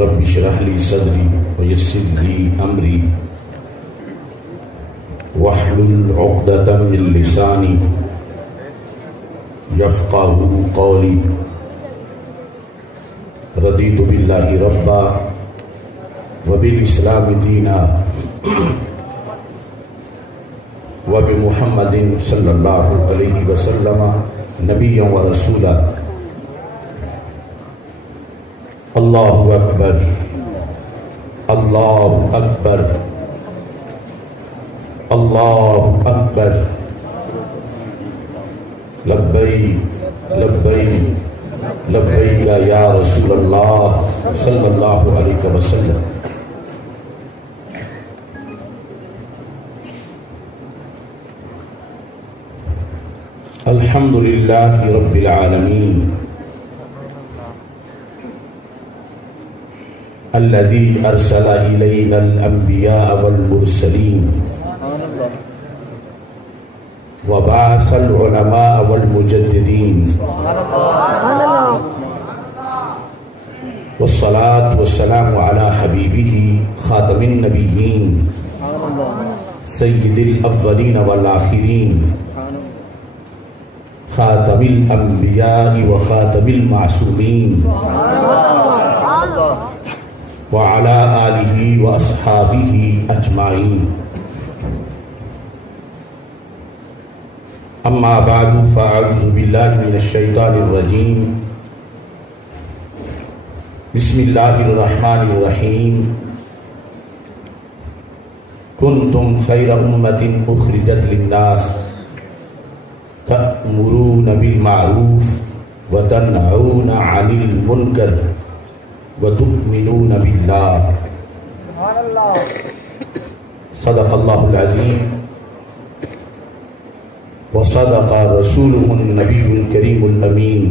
رب اشرح لي صدري ويسر لي امري واحلل عقدة من لساني يفقهوا قولي. رضيت بالله ربا وبالإسلام دينا وبمحمد صلى الله عليه وسلم نبيا ورسولا. الله أكبر الله أكبر الله أكبر. لبيك لبيك لبيك يا رسول الله صلى الله عليه وسلم. الحمد لله رب العالمين الذي أرسل إلينا الأنبياء والمرسلين وبعث العلماء والمجددين والصلاة والسلام على حبيبه خاتم النبيين سيد الأولين والآخرين خاتم الأنبياء وخاتم المعصومين وعلى آله وأصحابه أجمعين. أما بعد فأعوذ بالله من الشيطان الرجيم. بسم الله الرحمن الرحيم. كنتم خير أمة أخرجت للناس تأمرون بالمعروف وتنهون عن المنكر وتؤمنون بالله. صدق الله العظيم وصدق رسوله النبي الكريم الأمين.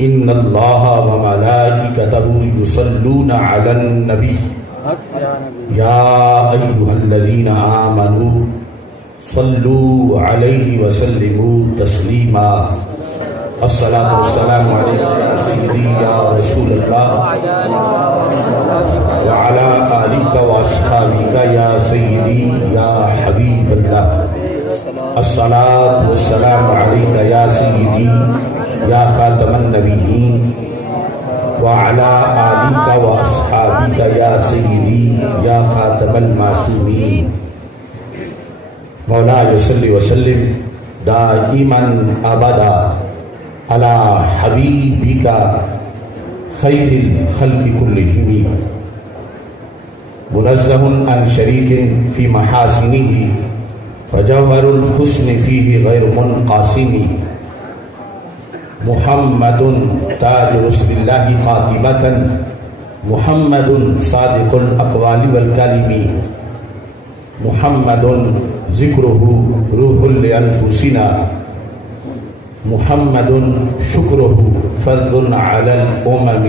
إن الله وملائكته يصلون على النبي يا أيها الذين آمنوا صلوا عليه وسلموا تسليما. الصلاة والسلام عليك يا سيدي يا رسول الله وعلى آلك وأصحابك يا سيدي يا حبيب الله. الصلاة والسلام عليك يا سيدي يا خاتم النبيين وعلى آلك وأصحابك يا سيدي يا خاتم المعصومين. مولاي صل وسلم دائما أبدا على حبيبك خير الخلق كلهم منزه عن شريك في محاسنه فجوهر الحسن فيه غير منقاسم. محمد تاج رسل الله قاطبة محمد صادق الأقوال والكلم محمد ذكره روح لأنفسنا محمد شكره فرض على الأمم.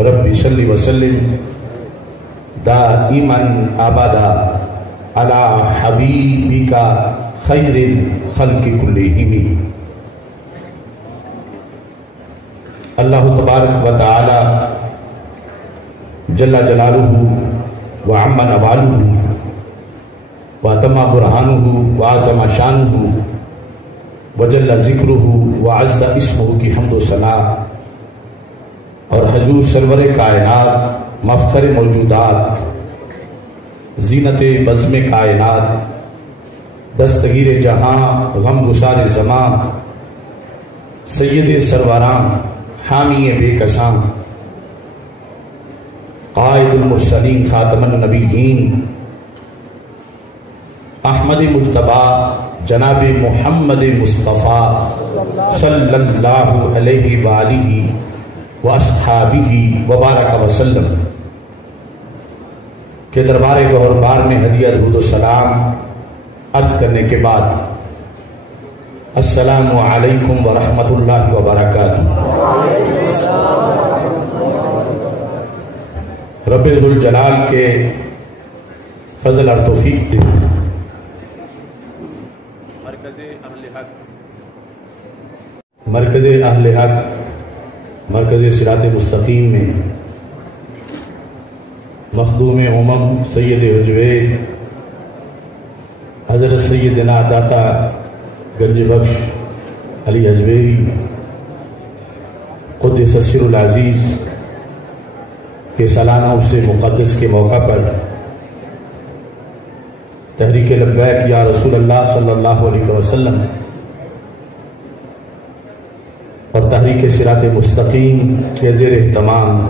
رب صل وسلم دائما أبدا على حبيبك خير الخلق كلهم. اللہ تبارک و تعالی جل جلالہ وعم نوالہ واتم برہانہ وعظم شانہ وجل ذکرہ وعز اسمہ کی حمد و ثنا اور حضور سرور کائنات مفخر موجودات زینت بزم کائنات دستگیر جہاں غم گسار زمان سید سروران حامی بے کساں قائد المرسلین خاتم النبیین احمد مجتبی جناب محمد مصطفیٰ صلی اللہ علیہ وآلہ واصحابہ وبارک وسلم کے دربار گہربار میں ہدیہ درود و سلام عرض کرنے کے بعد السلام علیکم ورحمۃ اللہ وبرکاتہ. رب ذوالجلال کے فضل اور توفیق مرکز اہل حق مرکز صراط مستقیم میں مخدوم امم سید حجویر حضرت سیدنا داتا گنج بخش علی حجویری قدس سر العزیز کے سالانہ عرس مقدس کے موقع پر تحریک لبیک یا رسول اللہ صلی اللہ علیہ وسلم اور تحریک صراط مستقیم کے زیر اہتمام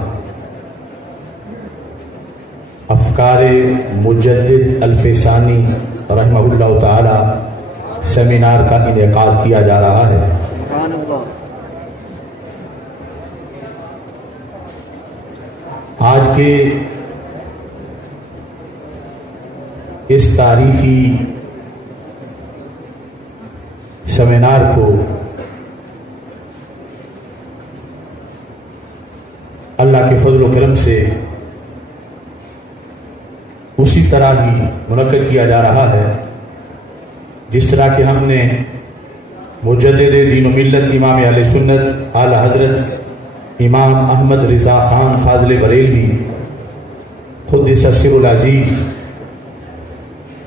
افکار مجدد الفسانی رحمہ اللہ تعالی سیمینار کا انعقاد کیا جا رہا ہے۔ آج کے اس تاریخی سیمینار کو اللہ کے فضل و کرم سے اسی طرح ہی منعقد کیا جا رہا ہے جس طرح کہ ہم نے مجدد دین و ملت امام اہل سنت اعلی حضرت امام احمد رضا خان فاضل بریلوی قدس سر العزیز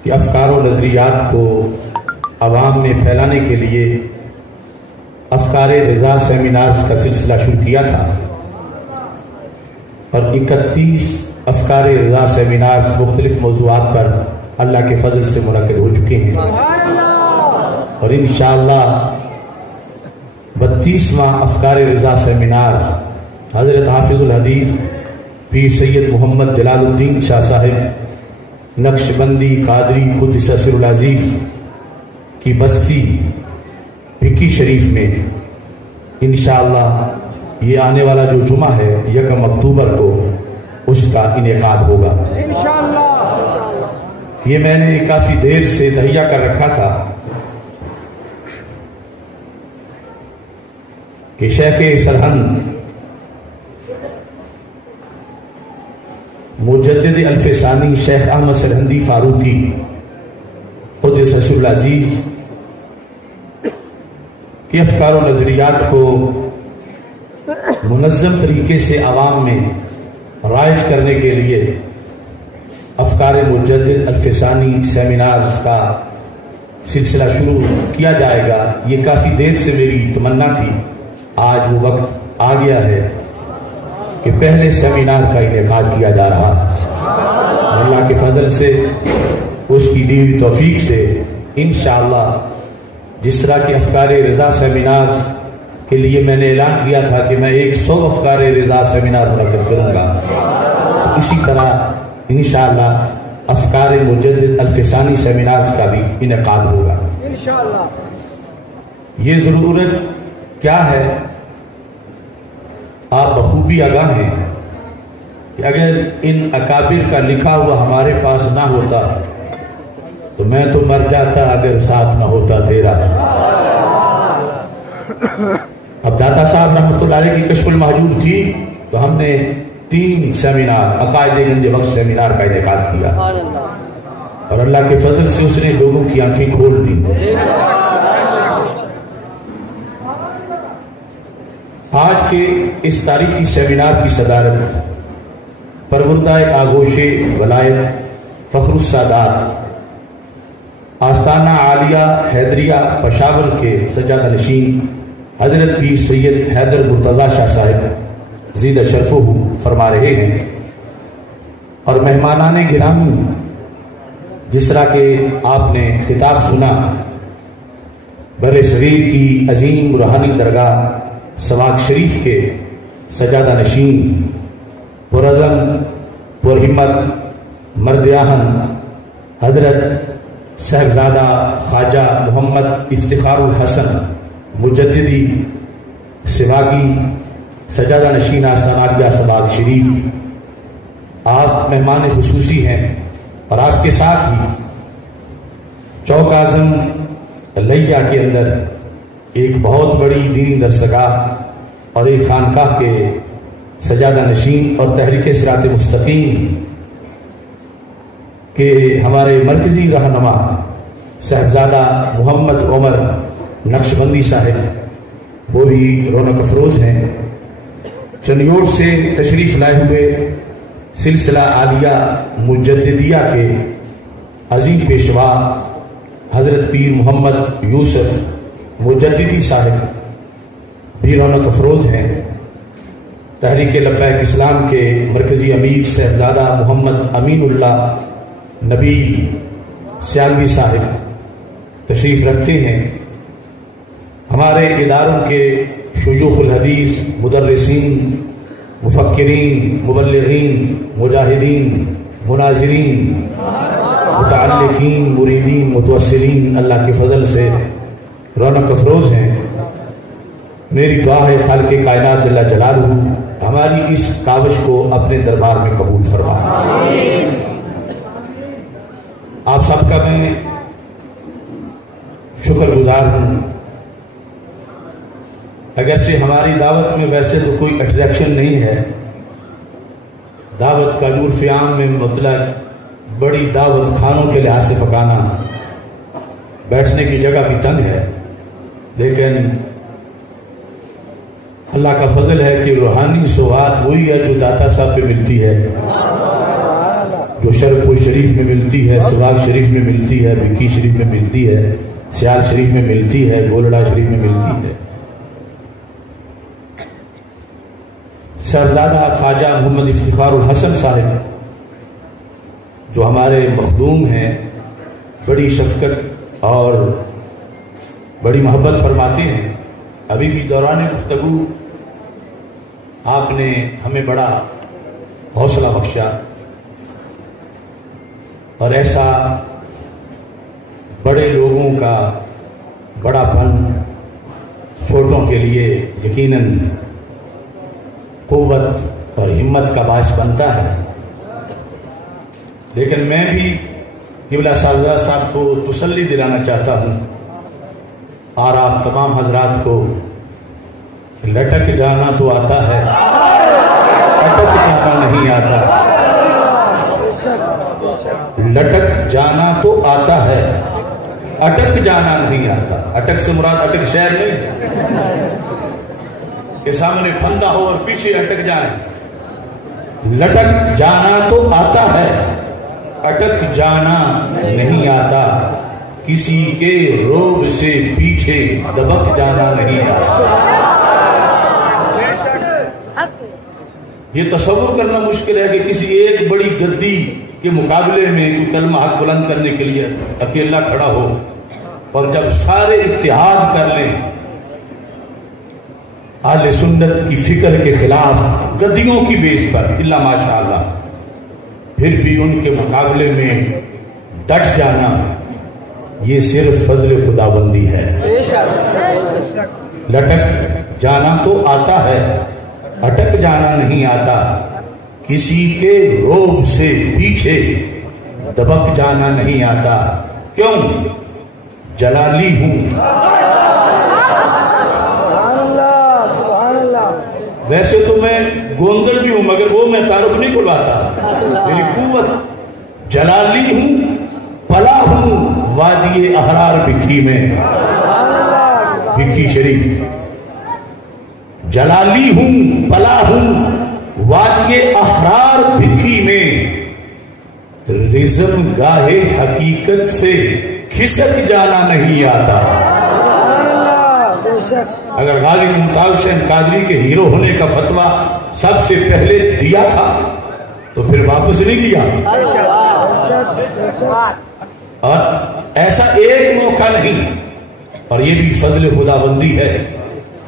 کے افکار و نظریات کو عوام میں پھیلانے کے لیے افکار رضا سیمینارز کا سلسلہ شروع کیا تھا اور 31 افکار رضا سیمینارز مختلف موضوعات پر اللہ کے فضل سے منعقد ہو چکے ہیں اور انشاءاللہ 32واں افکار رضا سیمینار حضرت حافظ الحدیث پیر سید محمد جلال الدین شاہ صاحب نقش بندی قادری قدس سر العزیز کی بستی بھکی شریف میں انشاءاللہ یہ آنے والا جو جمعہ ہے 1 اکتوبر کو اس کا انعقاد ہوگا انشاءاللہ۔ یہ میں نے کافی دیر سے تہیہ کر رکھا تھا کہ شیخ سرہند مجدد الفسانی شیخ احمد سرہندی فاروقی قدس سر العزیز کے افکار و نظریات کو منظم طریقے سے عوام میں رائج کرنے کے لیے افکار مجدد الفسانی سیمینارز کا سلسلہ شروع کیا جائے گا۔ یہ کافی دیر سے میری تمنا تھی، آج وہ وقت آ گیا ہے کہ پہلے سیمینار کا انعقاد کیا جا رہا ہے۔ اللہ کے فضل سے اس کی دی ہوئی توفیق سے انشاءاللہ جس طرح کے افکار رضا سیمینارز کے لیے میں نے اعلان کیا تھا کہ میں 100 افکار رضا سیمینار منعقد کروں گا، اسی طرح انشاءاللہ افکار مجدد الفسانی سیمینارز کا بھی انعقاد ہوگا انشاءاللہ۔ یہ ضرورت کیا ہے؟ آپ بخوبی آگاہ ہیں کہ اگر ان اکابر کا لکھا ہوا ہمارے پاس نہ ہوتا تو میں تو مر جاتا اگر ساتھ نہ ہوتا تیرا۔ اب داتا صاحب رحمۃ اللہ علیہ کی کشف المحجوب تھی تو ہم نے 3 سیمینار عقائد گنج بخش سیمینار کا انعقاد کیا اور اللہ کے فضل سے اس نے لوگوں کی آنکھیں کھول دی۔ آج کے اس تاریخی سیمینار کی صدارت پروردہ آغوش ولایت فخر السادات آستانہ عالیہ حیدریہ پشاور کے سجادہ نشین حضرت پیر سید حیدر مرتضیٰ شاہ صاحب زیدہ شرفہ فرما رہے ہیں، اور مہمانان گرامی جس طرح کہ آپ نے خطاب سنا بر صغیر کی عظیم روحانی درگاہ سواق شریف کے سجادہ نشین پرعزم پرہمت مرد آہن حضرت صاحبزادہ خواجہ محمد افتخار الحسن مجددی سواگی سجادہ نشین آستانہ عالیہ سواق شریف، آپ مہمان خصوصی ہیں اور آپ کے ساتھ ہی چوک اعظم لیا کے اندر ایک بہت بڑی دینی درسگاہ اور ایک خانقاہ کے سجادہ نشین اور تحریک صراط مستقیم کہ ہمارے مرکزی رہنما صاحبزادہ محمد عمر نقش بندی صاحب وہ بھی رونق افروز ہیں، چنیوٹ سے تشریف لائے ہوئے سلسلہ عالیہ مجددیہ کے عظیم پیشوا حضرت پیر محمد یوسف مجددی صاحب بھی رونق افروز ہیں۔ تحریک لبیک اسلام کے مرکزی امیر صاحبزادہ محمد امین اللہ نبی سیالوی صاحب تشریف رکھتے ہیں۔ ہمارے اداروں کے شیوخ الحدیث، مدرسین، مفکرین، مبلغین، مجاہدین، مناظرین، متعلقین، مریدین، متوسلین اللہ کے فضل سے رونق افروز ہیں۔ میری دعا ہے خالق کائنات جل جلالہ ہماری اس کاوش کو اپنے دربار میں قبول فرمائے۔ آپ سب کا میں شکر گزار ہوں۔ اگرچہ ہماری دعوت میں ویسے تو کوئی اٹریکشن نہیں ہے، دعوت کا نور فیام میں مطلق بڑی دعوت کھانوں کے لحاظ سے پکانا، بیٹھنے کی جگہ بھی تنگ ہے، لیکن اللہ کا فضل ہے کہ روحانی سوغات وہی ہے جو داتا صاحب پہ ملتی ہے، جو شرف پور شریف میں ملتی ہے، سواگ شریف میں ملتی ہے، بکی شریف میں ملتی ہے، سیال شریف میں ملتی ہے، گولڑا شریف میں ملتی ہے۔ صاحبزادہ خواجہ محمد افتخار الحسن صاحب جو ہمارے مخدوم ہیں، بڑی شفقت اور بڑی محبت فرماتے ہیں۔ ابھی بھی دوران گفتگو آپ نے ہمیں بڑا حوصلہ بخشا، اور ایسا بڑے لوگوں کا بڑا پن چھوٹوں کے لیے یقیناً قوت اور ہمت کا باعث بنتا ہے۔ لیکن میں بھی قبلہ صاحب کو تسلی دلانا چاہتا ہوں، اور آپ تمام حضرات کو، لٹک جانا تو آتا ہے، اٹک جانا نہیں آتا۔ لٹک جانا تو آتا ہے، اٹک جانا نہیں آتا۔ اٹک سے مراد اٹک شہر نہیں کہ سامنے پھندا ہو اور پیچھے اٹک جائیں۔ لٹک جانا تو آتا ہے، اٹک جانا نہیں آتا۔ کسی کے روب سے پیچھے دبک جانا نہیں آتا۔ یہ تصور کرنا مشکل ہے کہ کسی ایک بڑی گدی کے مقابلے میں کوئی کلمہ حق بلند کرنے کے لیے اکیلا کھڑا ہو، اور جب سارے اتحاد کر لیں اہل سنت کی فکر کے خلاف گدیوں کی بیس پر، الا ماشاءاللہ، پھر بھی ان کے مقابلے میں ڈٹ جانا، یہ صرف فضل خداوندی ہے۔ لٹک جانا تو آتا ہے، اٹک جانا نہیں آتا۔ کسی کے روب سے پیچھے دبک جانا نہیں آتا۔ کیوں؟ جلالی ہوں۔ ویسے تو میں گوندل بھی ہوں، مگر وہ میں تعارف نہیں کھلواتا۔ میری قوت جلالی ہوں، پلا ہوں وادی احرار بکھی میں، بکھی شریف۔ جلالی ہوں، پلا ہوں وادی احرار بکھی میں، رزم گاہے حقیقت سے کھسک جانا نہیں آتا۔ اگر غازی ممتاز حسین قادری کے ہیرو ہونے کا فتویٰ سب سے پہلے دیا تھا تو پھر واپس نہیں لیا، اور ایسا ایک موقع نہیں، اور یہ بھی فضل خداوندی ہے،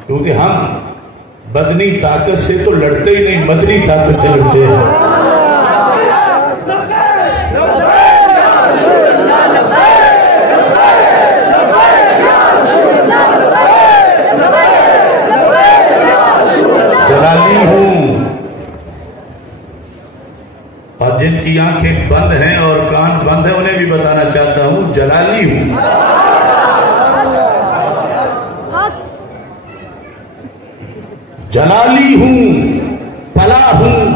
کیونکہ ہم بدنی طاقت سے تو لڑتے ہی نہیں، مدنی طاقت سے لڑتے ہیں۔ جلالی ہوں، اور جن کی آنکھیں بند ہیں اور کان بند ہیں انہیں بھی بتانا چاہتا ہوں، جلالی ہوں۔ جلالی ہوں، پلا ہوں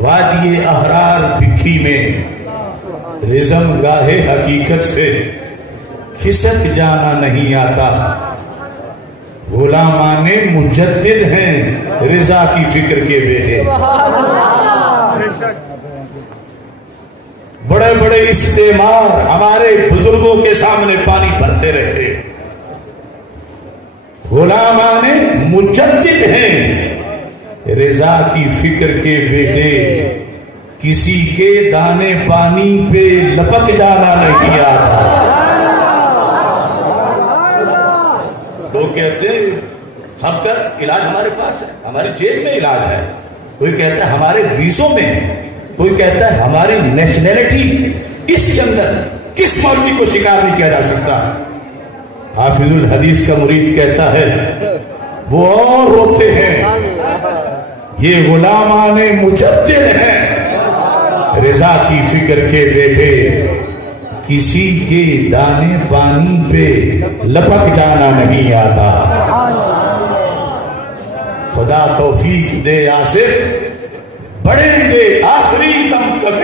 وادی احرار بکھی میں، رزم گاہے حقیقت سے کھسک جانا نہیں آتا۔ غلامان مجدد ہیں رضا کی فکر کے بیٹے، بڑے بڑے استعمار ہمارے بزرگوں کے سامنے پانی بھرتے رہے، غلامان مجدد ہیں، رضا کی فکر کے بیٹے، کسی کے دانے پانی پہ لپک جانا نہیں آتا۔ لوگ کہتے ہیں سب کا علاج ہمارے پاس ہے، ہماری جیب میں علاج ہے، کوئی کہتا ہے ہمارے ویزوں میں ہے، کوئی کہتا ہے ہماری نیشنلٹی اس کے اندر، کس مولوی کو شکار نہیں کیا جا سکتا۔ حافظ الحدیث کا مرید کہتا ہے وہ اور روتے ہیں، یہ غلامان مجدد ہیں، رضا کی فکر کے بیٹے، کسی کے دانے پانی پہ لپک جانا نہیں آتا۔ خدا توفیق دے آصف، بڑھیں گے آخری دم تک،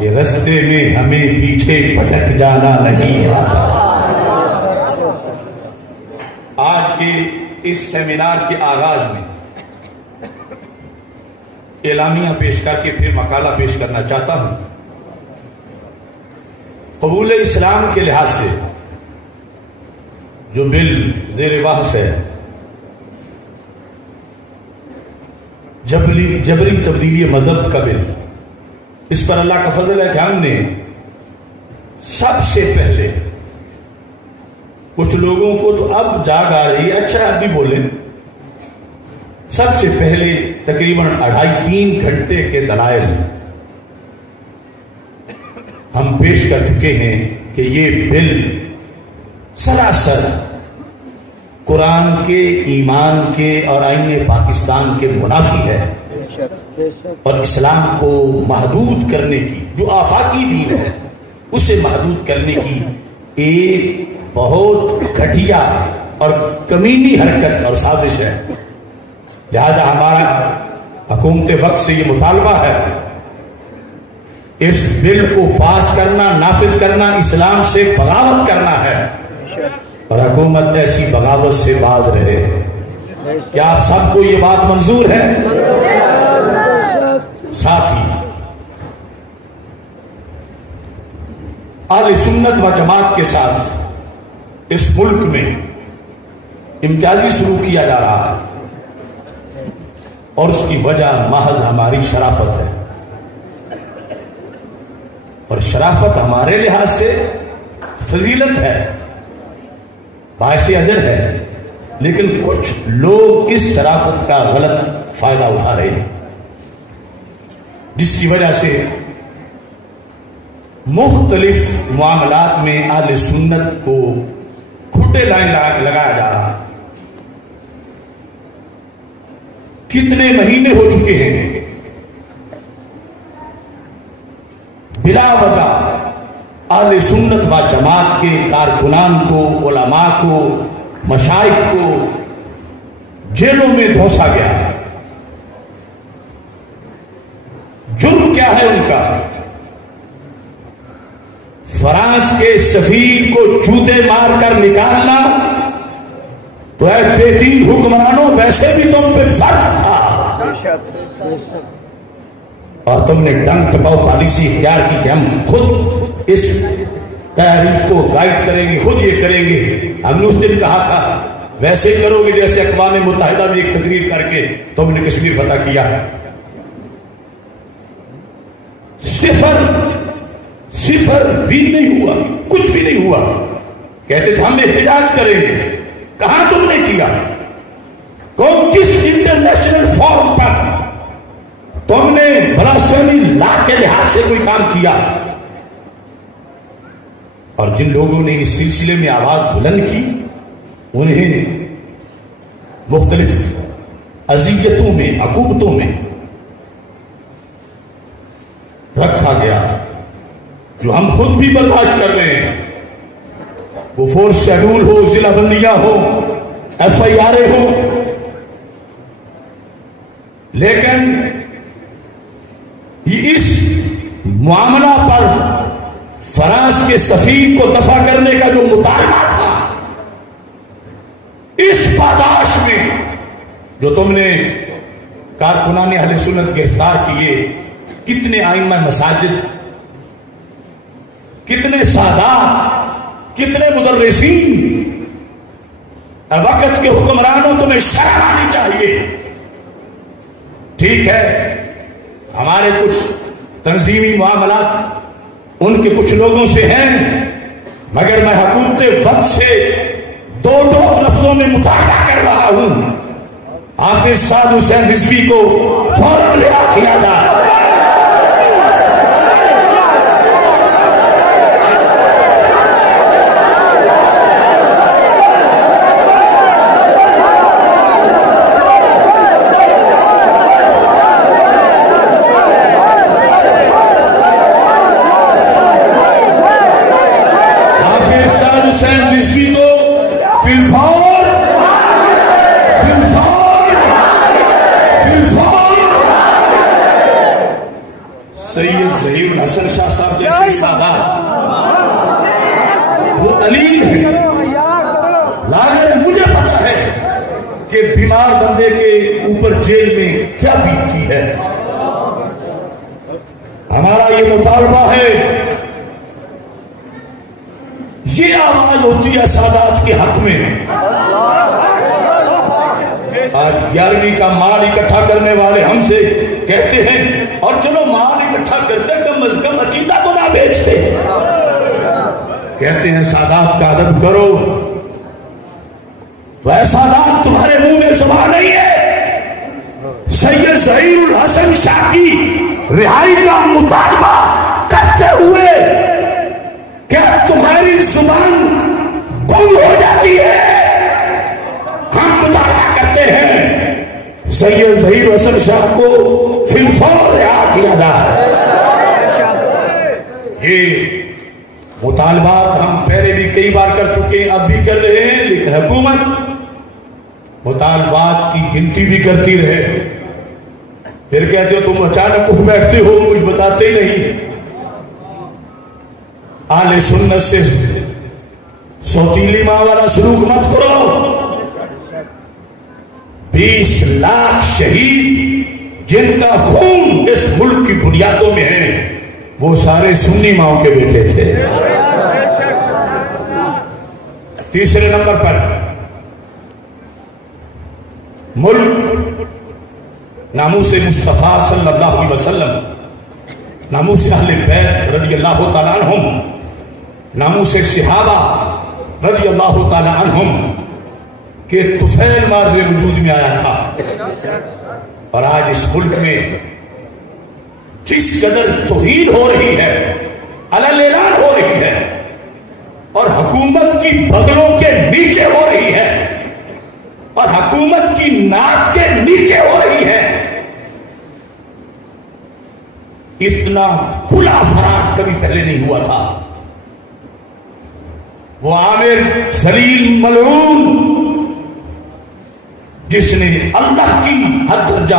یہ رستے میں ہمیں پیچھے بھٹک جانا نہیں آتا۔ آج کے اس سیمینار کے آغاز میں اعلامیہ پیش کر کے پھر مقالہ پیش کرنا چاہتا ہوں۔ قبول اسلام کے لحاظ سے جو بل زیر بحث ہے، جبری تبدیلی مذہب کا بل، اس پر اللہ کا فضل ہے کہ ہم نے سب سے پہلے، کچھ لوگوں کو تو اب جاگ آ رہی ہے، اچھا اب بھی بولیں، سب سے پہلے تقریباً 2.5-3 گھنٹے کے دلائل ہم پیش کر چکے ہیں کہ یہ بل سراسر قرآن کے، ایمان کے اور آئین پاکستان کے منافی ہے، اور اسلام کو محدود کرنے کی، جو آفاقی دین ہے اسے محدود کرنے کی ایک بہت گھٹیا اور کمینی حرکت اور سازش ہے۔ لہذا ہمارا حکومت وقت سے یہ مطالبہ ہے، اس بل کو پاس کرنا، نافذ کرنا، اسلام سے بغاوت کرنا ہے، اور حکومت ایسی بغاوت سے باز رہے۔ کیا آپ سب کو یہ بات منظور ہے؟ ساتھ ہی اہل سنت و جماعت کے ساتھ اس ملک میں امتیازی سلوک کیا جا رہا ہے، اور اس کی وجہ محض ہماری شرافت ہے، اور شرافت ہمارے لحاظ سے فضیلت ہے، باعث اجر ہے، لیکن کچھ لوگ اس شرافت کا غلط فائدہ اٹھا رہے ہیں، جس کی وجہ سے مختلف معاملات میں اہل سنت کو کھٹے لائن لگایا جا رہا ہے۔ کتنے مہینے ہو چکے ہیں بلا وجہ اہل سنت و جماعت کے کارکنان کو، علماء کو، مشائخ کو جیلوں میں دھوسا گیا ہے۔ جرم کیا ہے ان کا؟ فرانس کے سفیر کو جوتے مار کر نکالنا تو اے بے دین حکمرانوں، ویسے بھی تم پہ فرض تھا، اور تم نے ڈنگ ٹپاؤ پالیسی اختیار کی کہ ہم خود اس تحریک کو گائیڈ کریں گے، خود یہ کریں گے۔ ہم نے اس دن کہا تھا ویسے کرو گے جیسے اقوام متحدہ میں ایک تقریر کر کے تم نے کشمیر فتح کیا۔ صفر بھی نہیں ہوا، کچھ بھی نہیں ہوا۔ کہتے تھے ہم احتجاج کریں گے، کہاں تم نے کیا؟ کون کس انٹرنیشنل فورم پر تم نے بلاسفیمی لا کے لحاظ سے کوئی کام کیا؟ اور جن لوگوں نے اس سلسلے میں آواز بلند کی انہیں مختلف اذیتوں میں، عقوبتوں میں رکھا گیا، جو ہم خود بھی برداشت کر رہے ہیں۔ وہ فورس شیڈول ہو، ضلع بندیاں ہو، ایف آئی آر اے ہو، لیکن اس معاملہ پر فرانس کے سفیر کو دفع کرنے کا جو مطالبہ تھا، اس پاداش میں جو تم نے کارکنان اہل سنت گرفتار کیے، کتنے ائمہ مساجد، کتنے سادات، کتنے مدرسین، وقت کے حکمرانوں، تمہیں شرم آنی چاہیے۔ ٹھیک ہے، ہمارے کچھ تنظیمی معاملات ان کے کچھ لوگوں سے ہیں، مگر میں حکومت وقت سے دو لفظوں میں مطالبہ کر رہا ہوں، حافظ سعد حسین رضوی کو فوراً رہا کیا جائے۔ حسن شاہ صاحب جیسے سادات وہ علیل ہے، لاغر مجھے پتا ہے کہ بیمار بندے کے اوپر جیل میں کیا بیتتی ہے۔ ہمارا یہ مطالبہ ہے، یہ آواز ہوتی ہے سادات کے حق میں۔ آج 11ویں کا مال اکٹھا کرنے والے ہم سے کہتے ہیں، اور چلو مال اکٹھا کرتے کم از کم عقیدہ تو نہ بیچتے، کہتے ہیں سادات کا ادب کرو۔ وہ سادات تمہارے منہ میں زبان نہیں ہے۔ سید ظہیر الحسن شاہ کی رہائی کا مطالبہ کرتے ہوئے کیا تمہاری زبان گم ہو جاتی ہے؟ ہم مطالبہ کرتے ہیں سید ظہیر حسن شاہ کو فی الفور رہا کیا جائے۔ یہ مطالبات ہم پہلے بھی کئی بار کر چکے ہیں، اب بھی کر رہے ہیں، لیکن حکومت مطالبات کی گنتی بھی کرتی رہے۔ پھر کہتے ہو تم اچانک اٹھ بیٹھتے ہو، کچھ بتاتے نہیں۔ اہل سنت سے سوتیلی ماں والا سلوک مت کرو۔ 20 لاکھ شہید جن کا خون اس ملک کی بنیادوں میں ہے، وہ سارے سنی ماؤں کے بیٹے تھے۔ تیسرے نمبر پر ملک ناموس مصطفیٰ صلی اللہ علیہ وسلم، ناموس اہل بیت رضی اللہ تعالیٰ عنہم، ناموس صحابہ رضی اللہ تعالیٰ عنہم کہ طفیل مارز وجود میں آیا تھا۔ اور آج اس ملک میں جس قدر توہین ہو رہی ہے، علل اعلان ہو رہی ہے، اور حکومت کی بغلوں کے نیچے ہو رہی ہے، اور حکومت کی ناک کے نیچے ہو رہی ہے، اتنا کھلا فراڈ کبھی پہلے نہیں ہوا تھا۔ وہ عامر ذلیل ملعون جس نے اللہ کی حد درجہ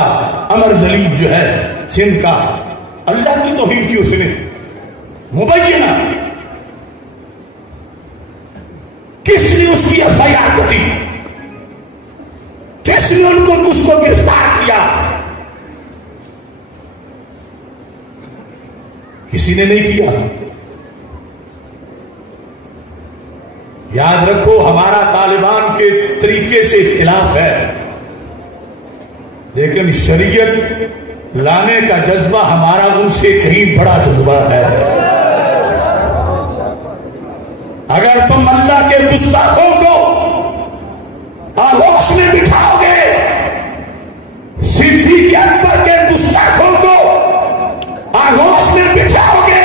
امر ذلیل جو ہے سندھ کا، اللہ کی توہین کی، اس نے مبینہ کس نے اس کی FIR کٹی، کس نے ان کو اس کو گرفتار کیا؟ کسی نے نہیں کیا۔ یاد رکھو ہمارا طالبان کے طریقے سے اختلاف ہے، لیکن شریعت لانے کا جذبہ ہمارا ان سے کہیں بڑا جذبہ ہے۔ اگر تم اللہ کے گستاخوں کو آغوش میں بٹھاؤ گے، صدیق اکبر کے گستاخوں کو آغوش میں بٹھاؤ گے،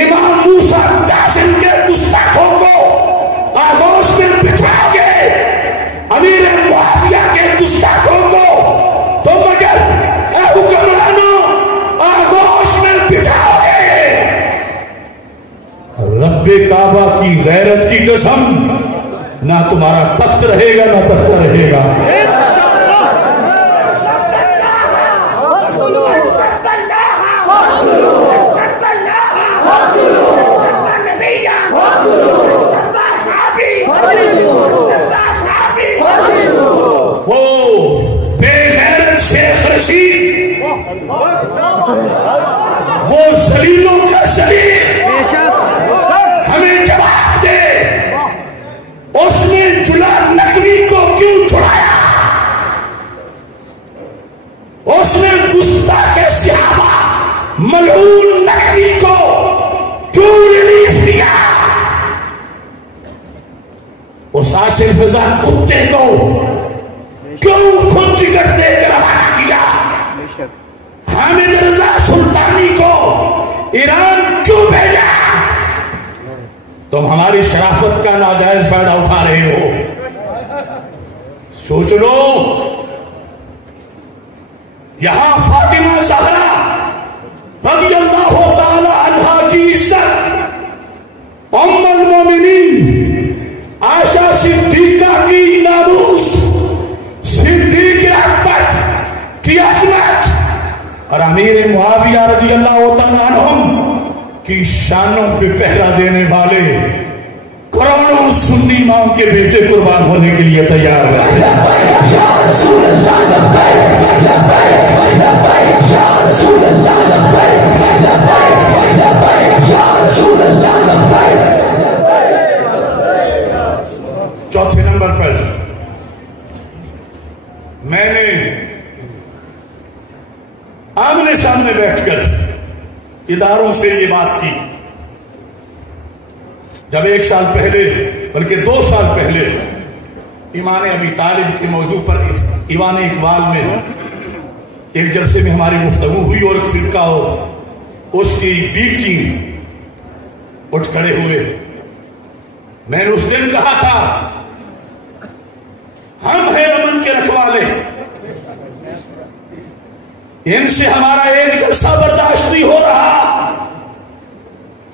امام موسیٰ قاسم کے گستاخوں کو آغوش میں بٹھاؤ گے، امیر معاویہ کے گستاخوں کو تو مگر اے حکمرانوں آغوش میں بٹھاؤ گے۔ رب کعبہ کی غیرت کی قسم، نہ تمہارا تخت رہے گا نہ تختہ رہے گا۔ وہ ذلیلوں کا ذلیل ہمیں جواب دے، اس نے جلا نقوی کو کیوں چھڑایا؟ اس نے گستاخ صحابہ ملعون نقوی کو کیوں ریلیف دیا؟ اس آصف فضا کتے کو کیوں خود ٹکٹ دے کر روانہ کیا؟ حامد رضا سلطانی کو ایران کیوں بھیجا؟ تم ہماری شرافت کا ناجائز فائدہ اٹھا رہے ہو، سوچ لو۔ یہاں فاطمہ زہرا رضی اللہ تعالی عنہا کی عزت، ام المومنین عائشہ صدیقہ کی ناموس، صدیق اکبر کی عظمت اور امیر معاویہ رضی اللہ تعالی عنہم کی شانوں پہ پہرا دینے والے کروڑوں سنی امام کے بیٹے قربان ہونے کے لیے تیار ہیں۔ چوتھے نمبر پر میں نے آمنے سامنے بیٹھ کر اداروں سے یہ بات کی، جب 1 سال پہلے بلکہ 2 سال پہلے ایمان ابی طالب کے موضوع پر ایوان اقبال میں ایک جلسے میں ہماری گفتگو ہوئی اور ایک فرقہ اس کی بیچ اٹھ کھڑے ہوئے۔ میں نے اس دن کہا تھا ہم ہیں امن کے رکھوالے، ان سے ہمارا ایک جلسہ برداشت نہیں ہو رہا۔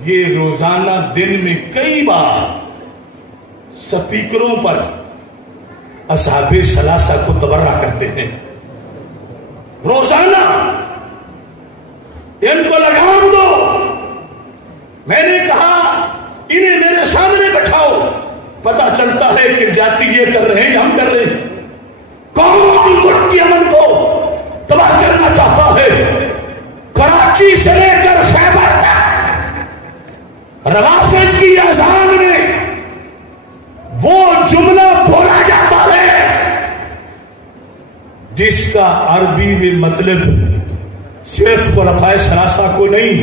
یہ روزانہ دن میں کئی بار سپیکروں پر اصحاب ثلاثہ کو تبرہ کرتے ہیں، روزانہ ان کو لگام دو۔ میں نے کہا انہیں میرے سامنے بٹھاؤ، پتہ چلتا ہے کہ زیادتی یہ کر رہے ہیں ہم کر رہے ہیں۔ کون ملک کے امن کو تباہ کرنا چاہتا ہے؟ کراچی سے لے کر خیبر تک روافظ کی اذان میں وہ جملہ بولا جاتا ہے جس کا عربی میں مطلب صرف خلفائے ثلاثہ کو نہیں،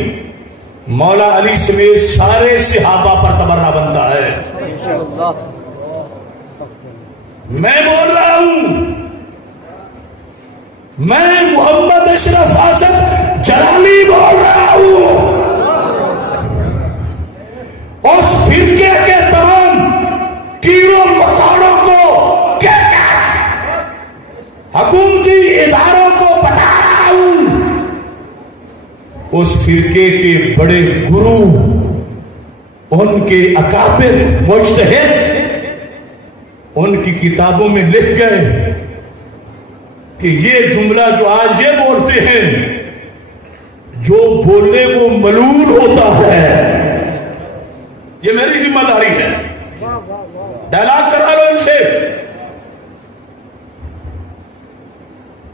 مولا علی سمیت سارے صحابہ پر تبرہ بنتا ہے۔ میں بول رہا ہوں، میں محمد اشرف آصف جلالی بول رہا ہوں، اس فرقے کے تمام کیڑوں مکوڑوں کو کہہ کر حکومتی اداروں کو بتا رہا ہوں، اس فرقے کے بڑے گرو، ان کے اکابر مجتہد ان کی کتابوں میں لکھ گئے کہ یہ جملہ جو آج یہ بولتے ہیں، جو بولنے کو ملعون ہوتا ہے، یہ میری ذمہ داری ہے، ڈائلاگ کرا لو ان سے۔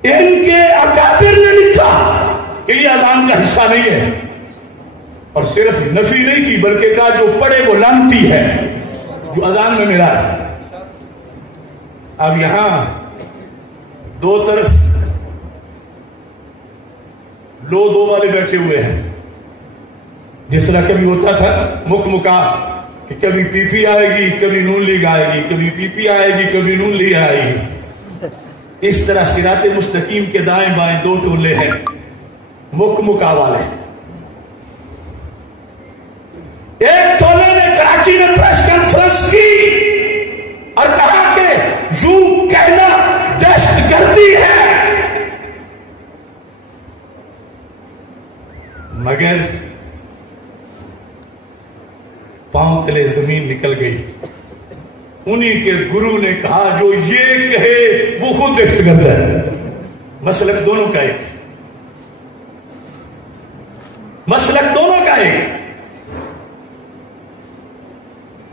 ان کے اکابر نے لکھا کہ یہ اذان کا حصہ نہیں ہے، اور صرف نفی نہیں کی بلکہ کہا جو پڑھے وہ لعنتی ہے، جو اذان میں ملا ہے۔ اب یہاں دو طرف لو دو والے بیٹھے ہوئے ہیں، جس طرح کبھی ہوتا تھا مکھ مکا کہ کبھی پی پی آئے گی کبھی نون لیگ آئے گی، کبھی پی پی آئے گی کبھی نون لیگ آئے گی، اس طرح صراط مستقیم کے دائیں بائیں دو ٹولے ہیں مکھ مکا والے۔ ایک ٹولے نے کراچی میں پریس کانفرنس کی اور کہا کہ یوں کہنا دہشت گردی ہے، مگر پاؤں تلے زمین نکل گئی۔ انہی کے گرو نے کہا جو یہ کہے وہ خود دہشت گرد ہے۔ مسلک دونوں کا ایک، مسلک دونوں کا ایک،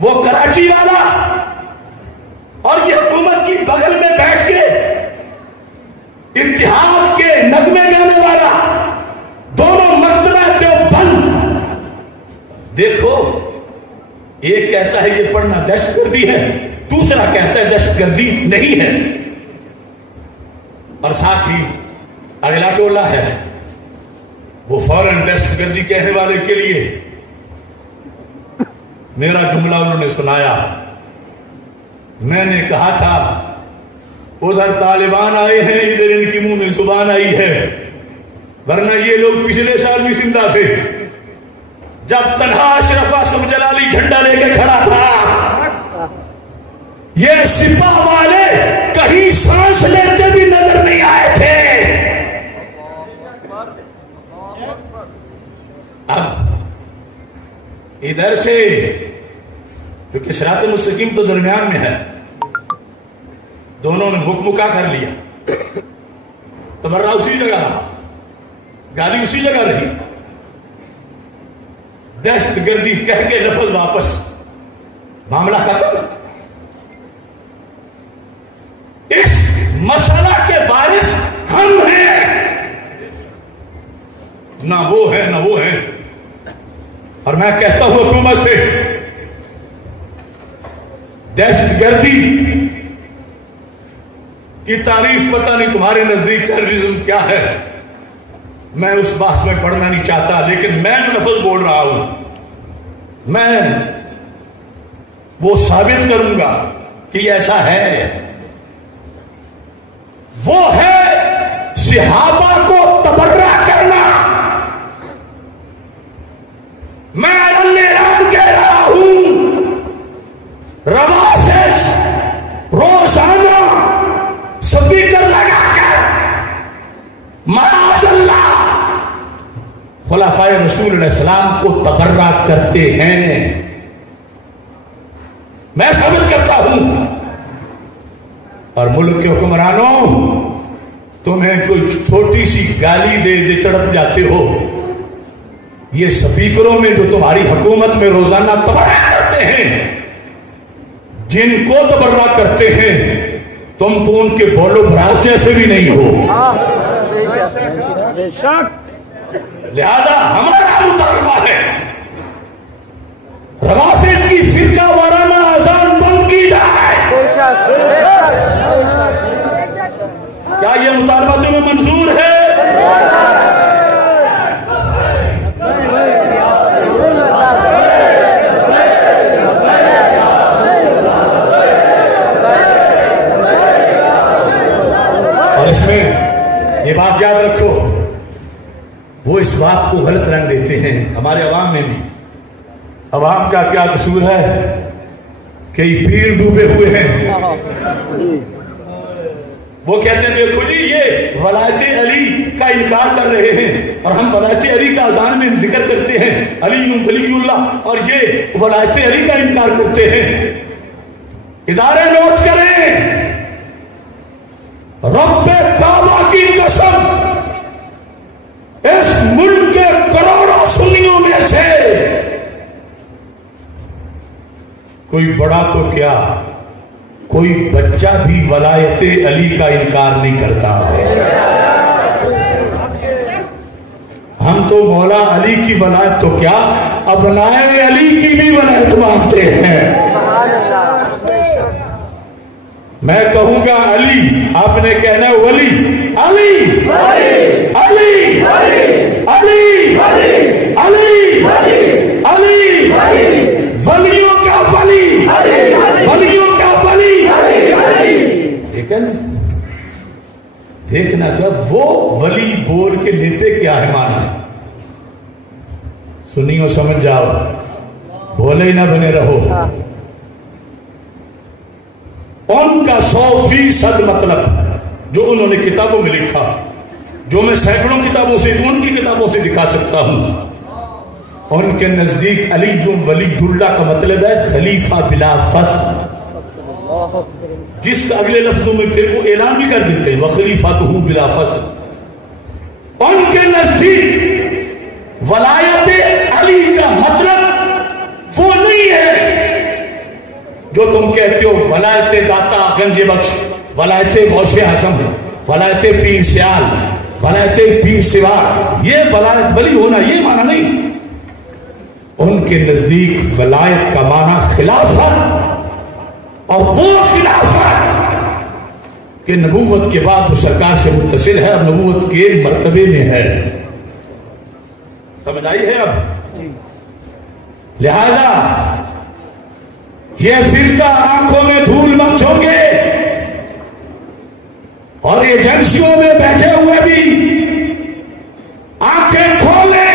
وہ کراچی والا اور یہ حکومت کی بغل میں بیٹھ کے اتحاد کے نغمے گانے والا، ایک کہتا ہے یہ پڑھنا دہشت گردی ہے، دوسرا کہتا ہے دہشت گردی نہیں ہے. اور ساتھ ہی اگلا ٹولہ ہے وہ فوراً دہشت گردی کہنے والے کے لیے میرا جملہ انہوں نے سنایا. میں نے کہا تھا ادھر طالبان آئے ہیں، ادھر ان کی منہ میں زبان آئی ہے، ورنہ یہ لوگ پچھلے سال بھی زندہ تھے جب تنہا اشرف اعظم جلالی جھنڈا لے کے کھڑا تھا. یہ سپاہ والے کہیں سانس لیتے بھی نظر نہیں آئے تھے. اب ادھر سے کیونکہ صراط مستقیم تو درمیان میں ہے، دونوں نے مکمکا کر لیا. تبرہ اسی جگہ رہا، گالی اسی جگہ رہی، دہشت گردی کہہ کے لفظ واپس، معاملہ ختم. اس مسئلہ کے وارث ہم ہیں، نہ وہ ہے نہ وہ ہے. اور میں کہتا ہوں حکومت سے دہشت گردی کی تعریف پتہ نہیں تمہارے نزدیک ٹیررزم کیا ہے، میں اس بحث میں پڑھنا نہیں چاہتا، لیکن میں جو لفظ بول رہا ہوں میں وہ ثابت کروں گا کہ یہ ایسا ہے. وہ ہے صحابہ کو تبرہ کرنا. میں اعلان کہہ رہا ہوں، رواسس روزانہ سپیکر لگا کر معاذ اللہ خلفائے رسول علیہ السلام کو تبرہ کرتے ہیں. میں ثابت کرتا ہوں. اور ملک کے حکمرانوں، تمہیں کوئی چھوٹی سی گالی دے دے تڑپ جاتے ہو. یہ سپیکروں میں جو تمہاری حکومت میں روزانہ تبرہ کرتے ہیں، جن کو تبرہ کرتے ہیں، تم تو ان کے بولو براز جیسے بھی نہیں ہو. لہذا ہمارا مطالبہ ہے روافض کی فرقہ وارانہ اذان بند کی جائے. کیا یہ مطالبہ تمہیں منظور ہے؟ اور اس میں یہ بات یاد رکھو، وہ اس بات کو غلط رنگ دیتے ہیں ہمارے عوام میں بھی. عوام کا کیا قصور ہے؟ کئی پیر ڈوبے ہوئے ہیں. وہ کہتے ہیں دیکھو جی یہ ولایت علی کا انکار کر رہے ہیں، اور ہم ولایت علی کا اذان میں ذکر کرتے ہیں علی ولی اللہ، اور یہ ولایت علی کا انکار کرتے ہیں. ادارے نوٹ کریں، رب کعبہ کی قسم، اس ملک کے کروڑوں سنیوں میں سے کوئی بڑا تو کیا، کوئی بچہ بھی ولایت علی کا انکار نہیں کرتا ہے. ہم تو مولا علی کی ولایت تو کیا، ابنائے علی کی بھی ولایت مانگتے ہیں. میں کہوں گا علی، آپ نے کہنا ولی. علی علی علی علی علی ولیوں کا ولی، ولیوں کا ولی. لیکن دیکھنا جب وہ ولی بول کے لیتے کیا ہے مانا، سنیو سمجھ جاؤ، بولے ہی نہ بنے رہو. ان کا 100% مطلب جو انہوں نے کتابوں میں لکھا، جو میں سینکڑوں کتابوں سے ان کی کتابوں سے دکھا سکتا ہوں، ان کے نزدیک علی ولی اللہ کا مطلب ہے خلیفہ بلا فصل، جس کا اگلے لفظوں میں پھر وہ اعلان بھی کر دیتے ہیں وخلیفۃہ بلا فصل. ان کے نزدیک ولایت علی کا مطلب وہ نہیں ہے جو تم کہتے ہو ولایت داتا گنج بخش، ولایت غوث اعظم، ولایت پیر سیال، ولایت پیر سوار. یہ ولایت ولی ہونا یہ معنی نہیں. ان کے نزدیک ولایت کا معنی خلافت، اور وہ خلافت کہ نبوت کے بعد وہ سرکار سے متصل ہے اور نبوت کے مرتبے میں ہے. سمجھ آئی ہے اب؟ لہذا یہ فرقہ آنکھوں میں دھول مت جھونکے اور ایجنسیوں میں بیٹھے ہوئے بھی آنکھیں کھولیں.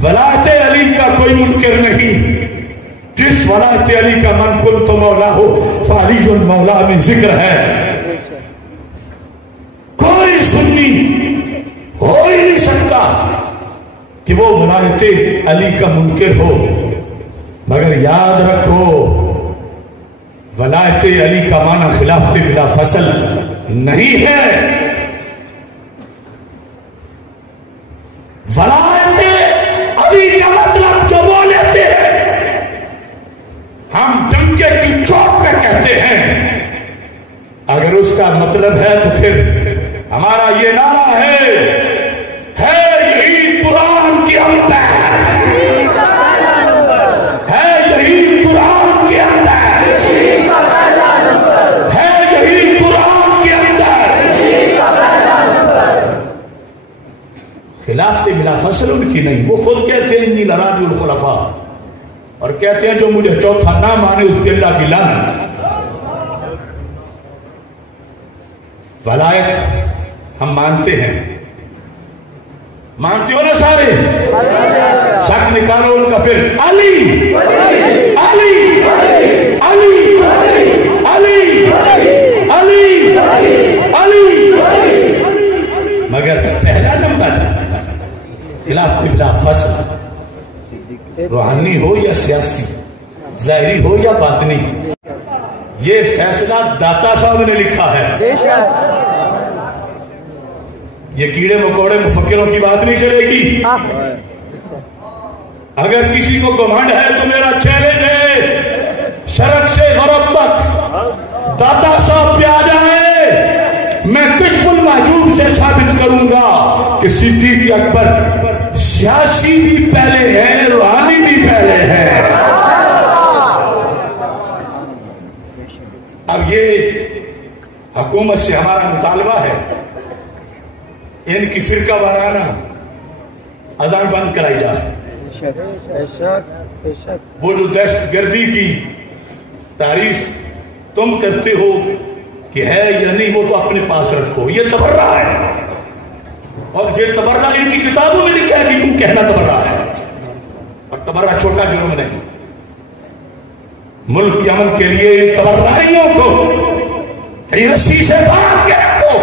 ولایت علی کا کوئی منکر نہیں. جس ولایت علی کا من کنت مولا ہو فعلی مولا میں ذکر ہے. کوئی سنی ہو ہی نہیں سکتا کہ وہ ولایت علی کا منکر ہو. مگر یاد رکھو ولایت علی کا معنی خلافت بلا فصل نہیں ہے. ولایت علی کا مطلب جو وہ لیتے ہیں ہم ڈنکے کی چوٹ پہ کہتے ہیں. اگر اس کا مطلب ہے تو پھر ہمارا یہ نعرہ ہے یہی قرآن کے اندر ہے، یہی قرآن کے اندر ہے، یہی قرآن کے اندر. خلافت بلا فصل ان کی نہیں. وہ خود کہتے ہیں انی لراجع الخلفاء، اور کہتے ہیں جو مجھے چوتھا نہ مانے اس کے اللہ کی لعنت. ولایت ہم مانتے ہیں، مانتے ہو نا سارے؟ شک نکالو ان کا. پھر علی علی علی علی علی علی. مگر پہلا نمبر خلافت بلا فصل، روحانی ہو یا سیاسی، ظاہری ہو یا باطنی، یہ فیصلہ داتا صاحب نے لکھا ہے. یہ کیڑے مکوڑے مفکروں کی بات نہیں چلے گی. اگر کسی کو گھمنڈ ہے تو میرا چیلنج ہے شرق سے غرب تک داتا صاحب پہ آ جائے. میں کشف المحجوب سے ثابت کروں گا کہ صدیق اکبر سیاسی بھی پہلے ہے، روحانی بھی پہلے ہے. اب یہ حکومت سے ہمارا مطالبہ ہے ان کی فرقہ وارانہ اذان بند کرائی جائے. وہ جو دہشت گردی کی تعریف تم کرتے ہو کہ ہے یا نہیں وہ تو اپنے پاس رکھو. یہ تبرہ ہے، اور یہ تبرہ ان کی کتابوں میں لکھا ہے کہ تم کہنا تبرہ ہے. اور تبرہ چھوٹا جرم نہیں. ملک کے امن کے لیے ان تبرائیوں کو رسی سے باندھ کے رکھو.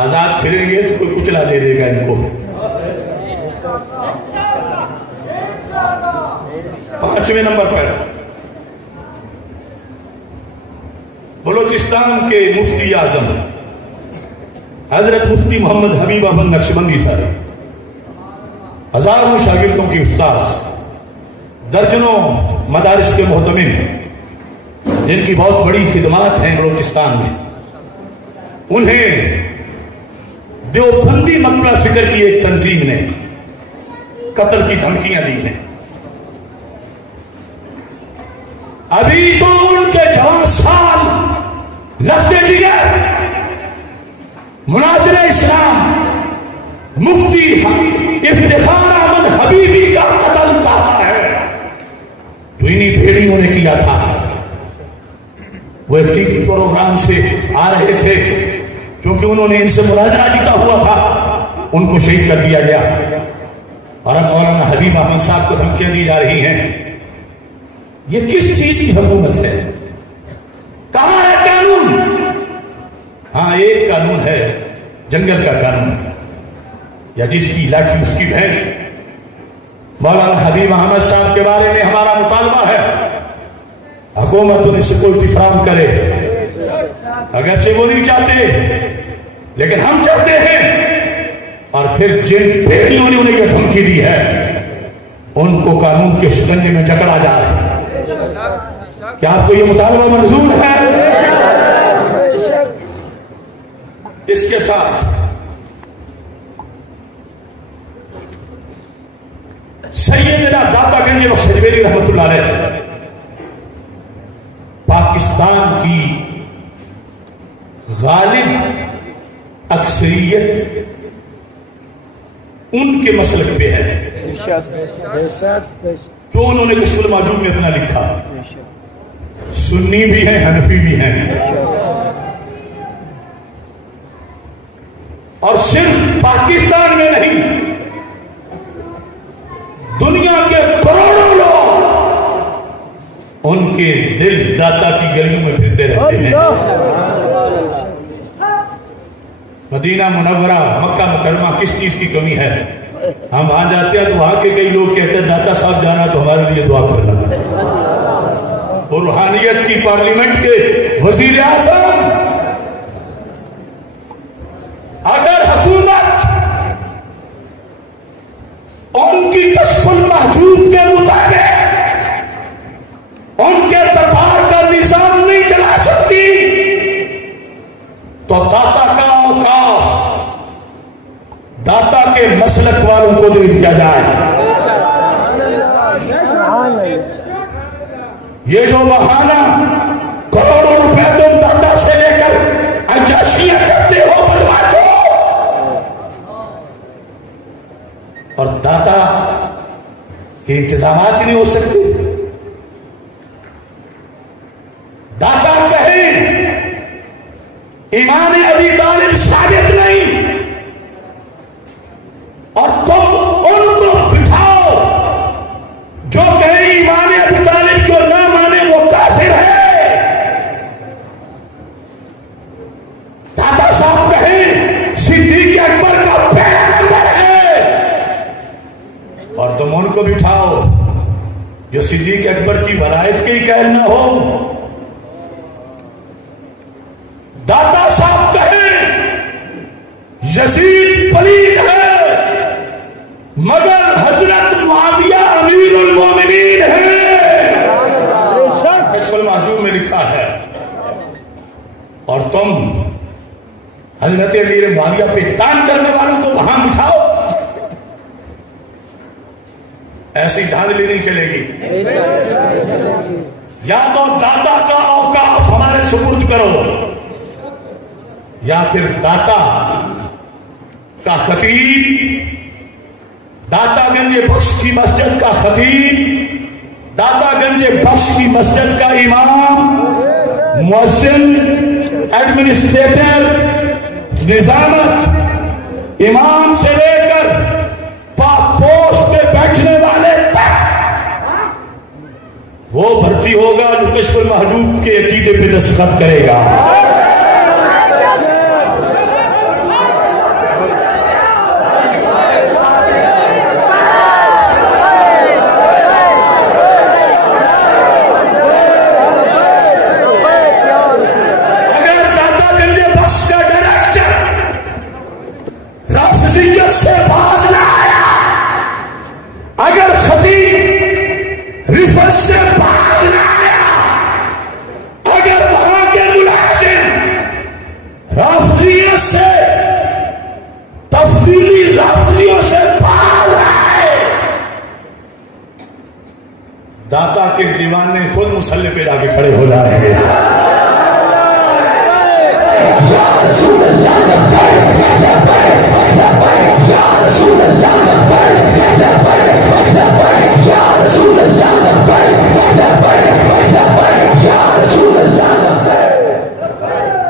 آزاد پھریں گے تو کوئی کچلا دے دے گا ان کو. 5ویں نمبر پر بلوچستان کے مفتی اعظم حضرت مفتی محمد حبیب احمد نقشبندی صاحب، ہزاروں شاگردوں کی استاذ، درجنوں مدارس کے محتمم، جن کی بہت بڑی خدمات ہیں بلوچستان میں، انہیں دیوبندی مقبرہ فکر کی ایک تنظیم نے قتل کی دھمکیاں دی ہیں. ابھی تو ان کے جوان سال لفظ جگر مناظر اسلام مفتی افتخار احمد حبیبی کا قتل تازہ ہے جو انہی بھیڑیوں نے کیا تھا. وہ ایک ٹی وی پروگرام سے آ رہے تھے، کیونکہ انہوں نے ان سے مناظرہ جیتا ہوا تھا، ان کو شہید کر دیا گیا. اور اب مولانا حبیب احمد صاحب کو دھمکیاں دی جا رہی ہیں. یہ کس چیز کی حکومت ہے؟ کہاں ہے قانون؟ ہاں ایک قانون ہے، جنگل کا قانون، یا جس کی لاٹھی اس کی بھینس. مولانا حبیب احمد صاحب کے بارے میں ہمارا مطالبہ ہے حکومت انہیں سیکورٹی فراہم کرے. اگرچہ وہ نہیں چاہتے لیکن ہم چاہتے ہیں. اور پھر جن بھیڑیوں نے انہیں یہ دھمکی دی ہے ان کو قانون کے شکنجے میں جکڑا جائے. کیا آپ کو یہ مطالبہ منظور ہے؟ اس کے ساتھ بخش اجمیری رحمۃ اللہ علیہ پاکستان کی غالب اکثریت ان کے مسلک پہ ہے جو انہوں نے کشف المحجوب میں اپنا لکھا. سنی بھی ہیں، حنفی بھی ہیں، اور صرف پاکستان میں نہیں، دنیا کے کروڑوں لوگ ان کے دل داتا کی گلیوں میں پھرتے رہتے ہیں. مدینہ منورہ، مکہ مکرمہ کس چیز کی کمی ہے؟ ہم وہاں جاتے ہیں تو وہاں کے کئی لوگ کہتے ہیں داتا صاحب جانا تو ہمارے لیے دعا کرنا. اور روحانیت کی پارلیمنٹ کے وزیر اعظم اگر حکومت ان کی کشف المحجوب کے مطابق ان کے دربار کا نظام نہیں چلا سکتی تو داتا کا اوقاف داتا کے مسلک والوں کو دے دیا جائے. یہ جو بہانہ کروڑوں روپے تم داتا سے لے کر عیاشیاں کرتے ہو بدماشو، اور داتا کے انتظامات ہی نہیں ہو سکتے. داتا کہیں ایمان ابی طالب ثابت نہیں اور تم ان کو بٹھاؤ جو کہیں ایمان ابی طالب جو نہ مانے وہ کافر ہے. داتا صاحب کہیں صدیق اکبر کا پہلا نمبر ہے اور تم ان کو بٹھاؤ جو صدیق اکبر کی ولایت کے ہی قائل نہ ہو. داتا صاحب کہیں یزید پلید ہے مگر حضرت معاویہ امیر المومنین ہے. کشف المحجوب میں لکھا ہے. اور تم حضرت امیر معاویہ پہ تان کرنے والوں کو وہاں بٹھاؤ. ایسی دھاندلی نہیں چلے گی. یا تو داتا کا اوقاف ہمارے سپرد کرو یا پھر داتا کا خطیب، داتا گنج بخش کی مسجد کا خطیب، داتا گنج بخش کی مسجد کا امام، مؤذن، ایڈمنسٹریٹر، نظامت، امام سے لے کر پاک پوش پہ بیٹھنے والے تک وہ بھرتی ہوگا جو کشف المحجوب کے عقیدے پہ دستخط کرے گا. سے باز نہ آیا، اگر خطیب رفت سے باز نہ آیا، اگر وہاں کے ملازم رافضیت سے تفصیلی رافضیوں سے باز آئے، داتا کے دیوانے خود مسلح پہ جا کے کھڑے ہو جائیں گے.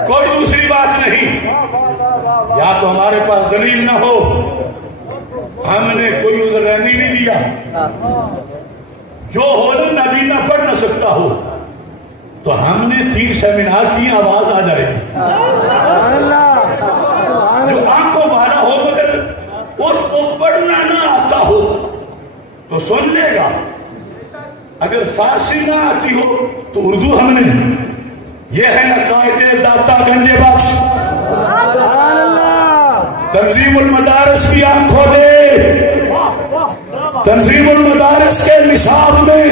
کوئی دوسری بات نہیں. یا تو ہمارے پاس دلیل نہ ہو، ہم نے کوئی عذر رہنی نہیں دیا، جو ہو نبی نہ پڑھ نہ سکتا ہو تو ہم نے 3 سیمینار کی، آواز آ جائے گی. جو آنکھوں والا ہو مگر اس کو پڑھنا نہ آتا ہو تو سن لے گا. اگر فارسی نہ آتی ہو تو اردو ہم نے. یہ ہے عقائد داتا گنج بخش. تنظیم المدارس کی آنکھوں دے، تنظیم المدارس کے نصاب میں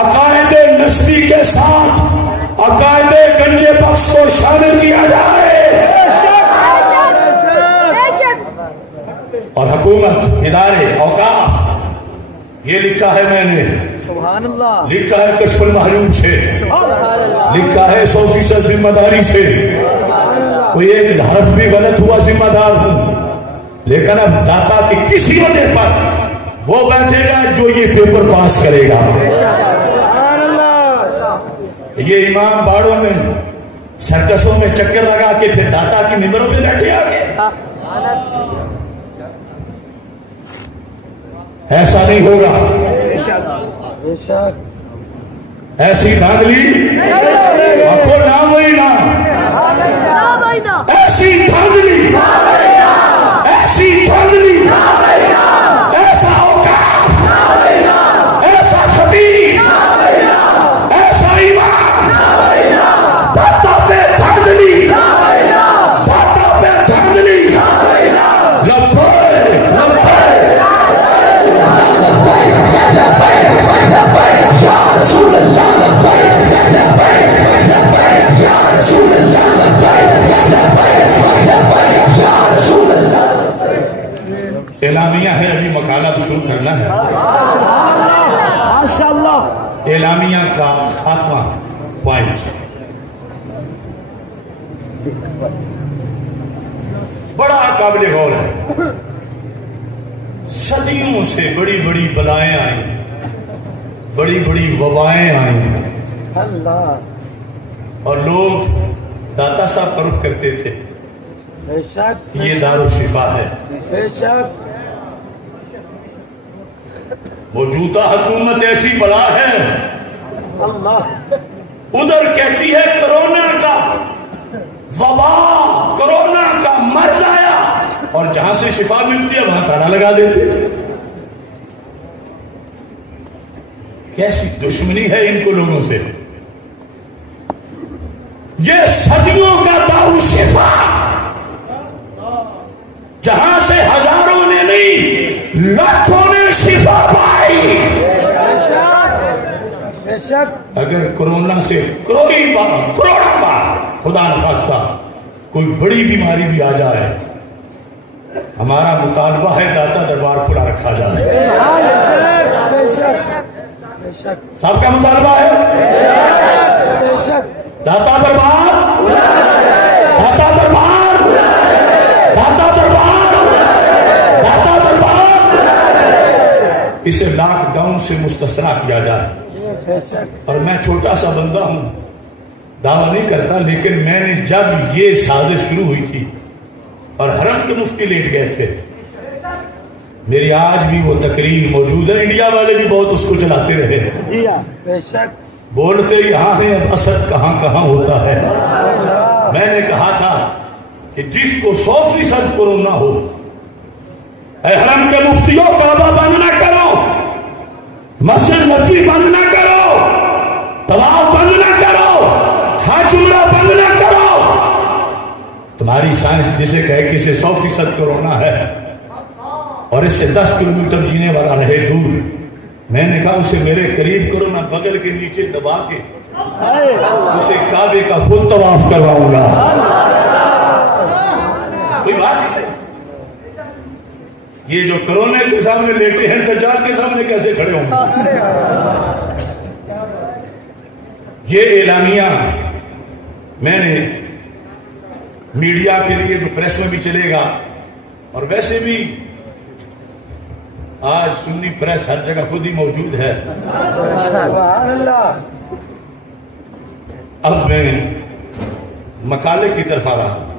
عقائد نسبی کے ساتھ عقائد گنج بخش کو شامل کیا جائے. اور حکومت، ادارے، اوقاف یہ لکھا ہے میں نے، سبحان اللہ، لکھا ہے کشف المحجوب سے، لکھا ہے 100% ذمہ داری سے، کوئی ایک حرف بھی غلط ہوا ذمہ دار ہوں، لیکن اب داتا کی کسی عہدے پر وہ بیٹھے گا جو یہ پیپر پاس کرے گا۔ یہ امام باڑوں میں سرکسوں میں چکر لگا کے پھر داتا کی ممبروں پہ بیٹھے آگے، ایسا نہیں ہوگا۔ ایسی دھاندلی آپ کو نام وہی نام، ایسی دھاندلی، ایسی دھاندلی، ایسا اوقاف، ایسا خطیب، ایسا امام، داتا پہ دھاندلی، داتا پہ دھاندلی، لبیک لبیک یا رسول اللہ، یا رسول اللہ، یا رسول اللہ۔ اعلامیہ ہے، ابھی مقالہ شروع کرنا ہے۔ ماشاءاللہ، اعلامیہ کا خاتمہ پوائنٹ بڑا قابل غور ہے۔ صدیوں سے بڑی بڑی بلائیں آئیں، بڑی بڑی وبائیں آئیں، اور لوگ داتا صاحب پر رخ کرتے تھے۔ یہ دارالشفا ہے۔ موجودہ حکومت ایسی بلا ہے، ادھر کہتی ہے کرونا کا وبا، کرونا کا مرض آیا، اور جہاں سے شفا ملتی ہے وہاں تالا لگا دیتے۔ کیسی دشمنی ہے ان کو لوگوں سے۔ یہ صدیوں کا دارالشفا، جہاں سے ہزاروں نے نہیں لاکھوں نے شفا پائی۔ اگر کرونا سے کروڑا بار خدا نخواستہ کوئی بڑی بیماری بھی آ جائے، ہمارا مطالبہ ہے داتا دربار کھلا رکھا جائے۔ سب کا مطالبہ ہے داتا دربار، داتا دربار، داتا دربار، داتا دربار، اسے لاک ڈاؤن سے مستثنا کیا جائے۔ اور میں چھوٹا سا بندہ ہوں، دعویٰ نہیں کرتا، لیکن میں نے جب یہ سازش شروع ہوئی تھی اور حرم کے مفتی لیٹ گئے تھے، میری آج بھی وہ تقریر موجود ہے، انڈیا والے بھی بہت اس کو چلاتے رہے، بولتے یہاں ہیں اب اثر کہاں کہاں ہوتا ہے۔ میں نے کہا تھا کہ جس کو 100% کرونا ہو، اے حرم کے مفتیوں، کعبہ بند نہ کرو، مسجد نبوی بند نہ کرو، طواف بند نہ کرو، حج عمرہ بند نہ کرو۔ تمہاری سائنس جسے کہے کہ اسے 100% کرونا ہے اور اس سے 10 کلومیٹر جینے والا رہے دور، میں نے کہا اسے میرے قریب کرو، میں بغل کے نیچے دبا کے اسے کعبے کا خود طواف کرواؤں گا۔ کوئی بات نہیں، یہ جو کرونا کے سامنے لیٹے ہیں دجال کے سامنے کیسے کھڑے ہوں گے؟ یہ اعلامیہ میں نے میڈیا کے لیے جو پریس میں بھی چلے گا، اور ویسے بھی آج سنی پریس ہر جگہ خود ہی موجود ہے۔ اب میں مقالے کی طرف آ رہا ہوں۔